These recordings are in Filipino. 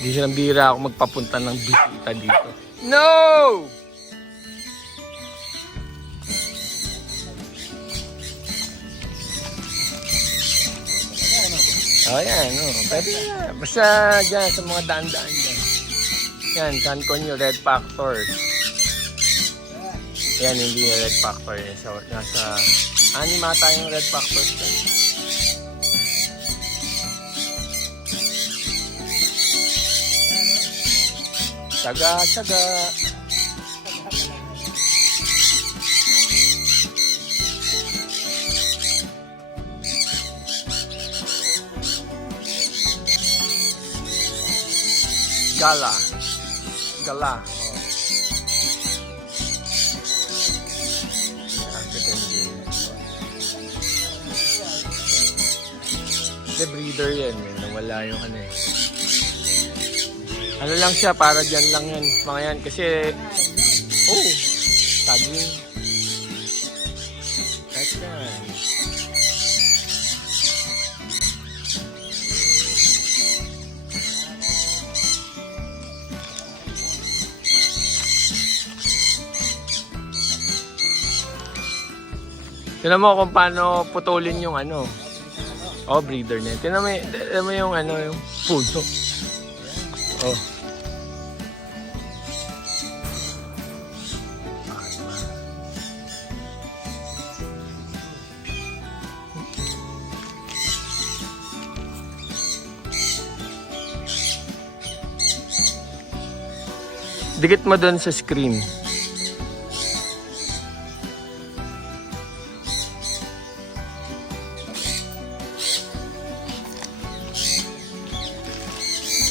Bira ako magpapunta ng bisita dito. No! Oh, yan. Oh. Pwede na. Basta dyan sa mga daan-daan dyan. Yan, San Conyo, Red Factor. Yan, hindi Red Factor. So, nasa anima tayong Red Factor. Tsaga. Gala. Oh. The breeder yan. Nawala yung ano eh. Ano lang siya, para dyan lang yan. Mga yan. Kasi, tagging. That's yan. Tignan mo kung paano putulin yung ano. Oh, breeder niya. Tignan mo yung ano, yung puno. Oh. Dikit mo doon sa screen.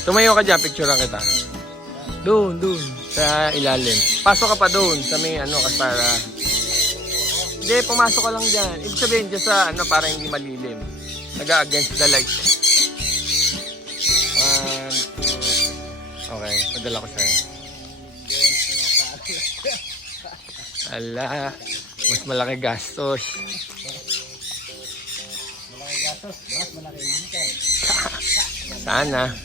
Tumayo ka dyan, picture lang kita. Doon, sa ilalim. Pasok ka pa doon, sa may ano, kasi para... Hindi, pumasok ka lang dyan. Ibig sabihin dyan sa ano, para hindi malilim. Nag-against the light. 1, 2, okay, padala ko sa'yo. Ala, mas malaki gastos. Malaki gastos, mas malaki income. Sana.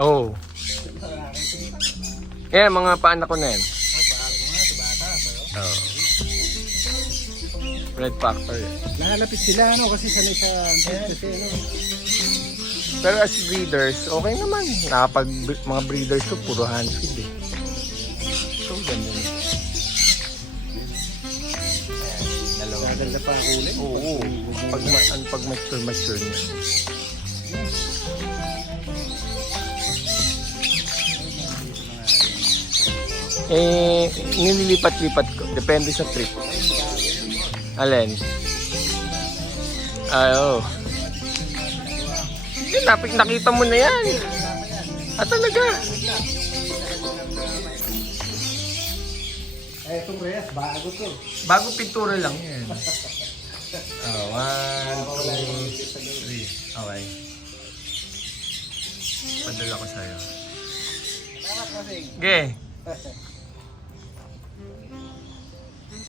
Oh. Mga paanak ko na yan. Bago nga, sa bata. Oh. Red Factor. Nakalapit sila, ano, kasi sanay sa kasi, ano. Pero as breeders, okay naman. Mga breeders ko, puro hand feed eh. So, ganda nito. Dalawa. Ganda pa ang kulay. Oo. Pag mature niya. Nililipat-lipat ko. Depende sa trip. Alin? Oo. Nakita mo na yan. Talaga. Itong reyes, bago to. Bago pintura lang yan. 1, 2, 3. Okay. Padala ko sa'yo. Salamat kasi. Okay.